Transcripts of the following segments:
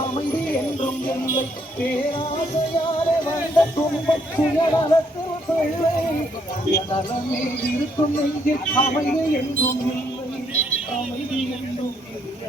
அமைதி என்றும் இல்லை பேராசையாலே வந்த துன்பம் பிள்ளை இருக்கும் அமைதி என்றும் இல்லை அமைதி என்றும் இல்லை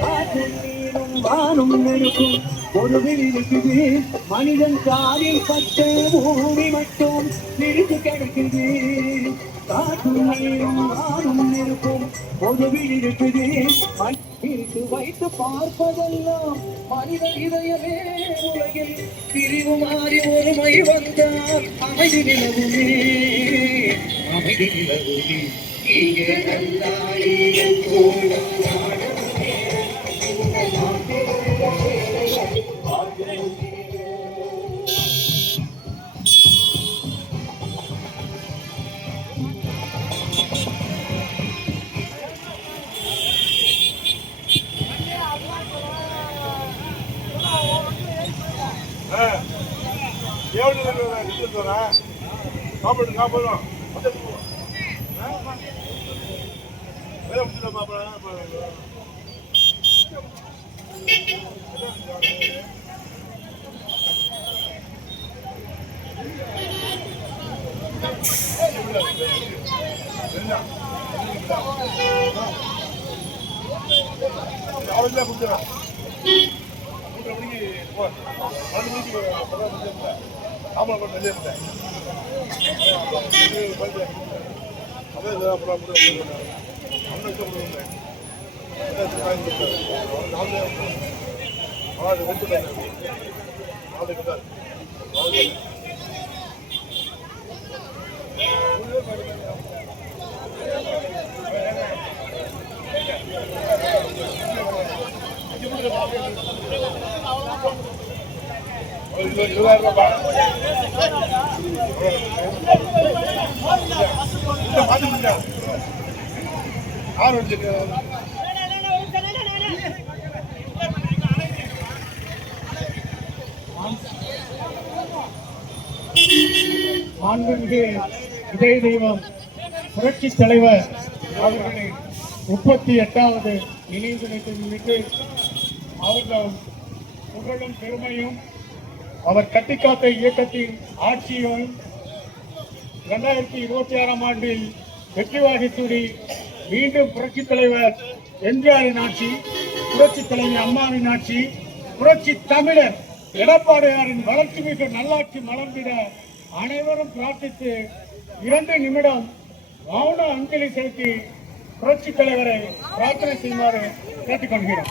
காற்றும் நீரும் வானும் நெருக்கும் ஒரு இருக்குது மனிதன் காலில் பட்டு பூமி மட்டும் பிரித்து கிடக்குது. காற்றும் நீரும் வானும் நெருக்கும் ஒரு இருக்குது பிரித்து வைத்து பார்ப்பதெல்லாம் மனித இதயமே உலகில் பிரிவு மாறி ஒருமை வந்தால் அமைதி நிலவுமே. அமைதி நிலவுமே. இங்கே நல்லாயே கூட சாப்பிடு சாப்பிடும் வேலை முடிச்சுட்டு பாப்பா அவர்தான் கொடுத்துறேன் மூன்றரை மணிக்கு போ. பன்னெண்டு மணிக்கு ஆமாம் கொஞ்சம் வெளியே இருந்தேன் அதே இதான் அப்புறம் அப்புறம் அண்ணன் கொடுத்துருந்தேன் நாலு நாலு ரெண்டு நாலு கிட்டார் நாலு இருபதாயிரம் ரூபாய் ஆறு வச்சிருக்கேன் மாண்புமிகு இதய தெய்வம் புரட்சி தலைவர் அவர்களின் முப்பத்தி எட்டாவது நினைவு தினத்தை முன்னிட்டு அவர்கள் புகழும் பெருமையும் அவர் கட்டிக்காத்த இயக்கத்தின் ஆட்சியும் இரண்டாயிரத்தி இருபத்தி ஆறாம் ஆண்டில் வெற்றி வாகித்தூடி மீண்டும் புரட்சி தலைவர் எம்ஜிஆரின் ஆட்சி புரட்சி தலைவர் அம்மாவின் ஆட்சி புரட்சி தமிழர் எடப்பாடியாரின் வளர்ச்சி மிகு நல்லாட்சி மலர்ந்திட அனைவரும் பிரார்த்தித்து இரண்டு நிமிடம் மௌன அஞ்சலி செலுத்தி புரட்சி தலைவரை பிரார்த்தனை செய்யுமாறு கேட்டுக்கொள்கிறோம்